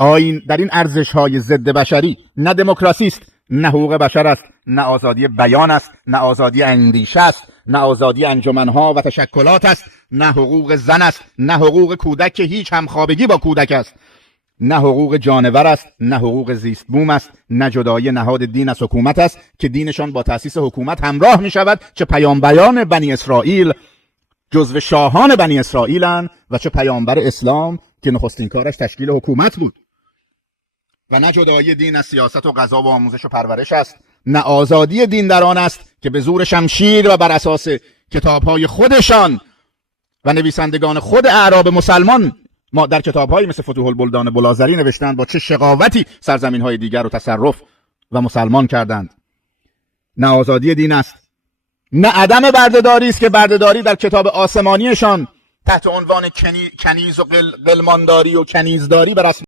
آیین در این ارزش‌های ضد بشری نه دموکراسی است، نه حقوق بشر است، نه آزادی بیان است، نه آزادی اندیشه است، نه آزادی انجمنها و تشکلات است، نه حقوق زن است، نه حقوق کودک که هیچ همخوابگی با کودک است، نه حقوق جانور است، نه حقوق زیست بوم است، نه جدایی نهاد دین از حکومت است که دینشان با تأسیس حکومت همراه می شود، چه پیامبران بنی اسرائیل جزو شاهان بنی اسرائیلند و چه پیامبر اسلام که نخستین کارش تشکیل حکومت بود. و نه جدایی دین از سیاست و قضا و آموزش و پرورش است، نه آزادی دین در آن است که به زور شمشیر و بر اساس کتاب‌های خودشان و نویسندگان خود اعراب مسلمان ما در کتاب‌هایی مثل فتوح البلدان بلازری نوشتند با چه شقاوتی سرزمین‌های دیگر رو تصرف و مسلمان کردند. نه آزادی دین است، نه عدم بردهداری است که بردهداری در کتاب آسمانیشان تحت عنوان کنیز و قلمانداری و کنیزداری به رسم